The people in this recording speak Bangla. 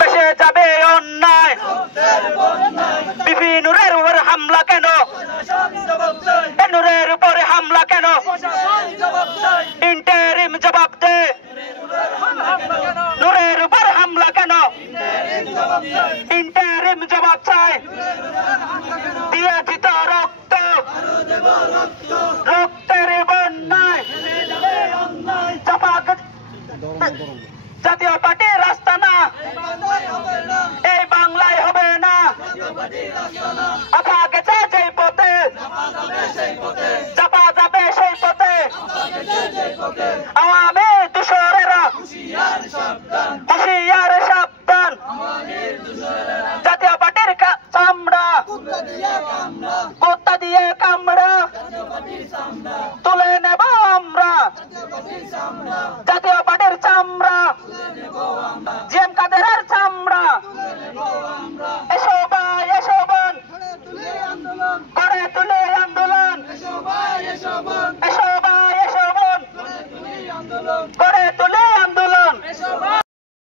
বেশে যাবে অন্যায় বিপি নূরের উপর হামলা কেন নূরের উপরে হামলা কেন ইন্টারিম জবাব দে নূরের উপর হামলা কেন ইন্টারিম জবাব চাই দিয়েছি তো রক্ত রক্তের বন্যায় জাতীয় পার্টির রাস্তা না এই বাংলায় হবে না আঁকা গেছে যেই পথে চাপা যাবে সেই পথে আওয়ামী দূষরেরা হুঁশিয়ার সাবধান জাতীয় পার্টির চামড়া কুত্তা দিয়ে কামড়া তুলে নেব আমরা জাতীয় পার্টির চামড়া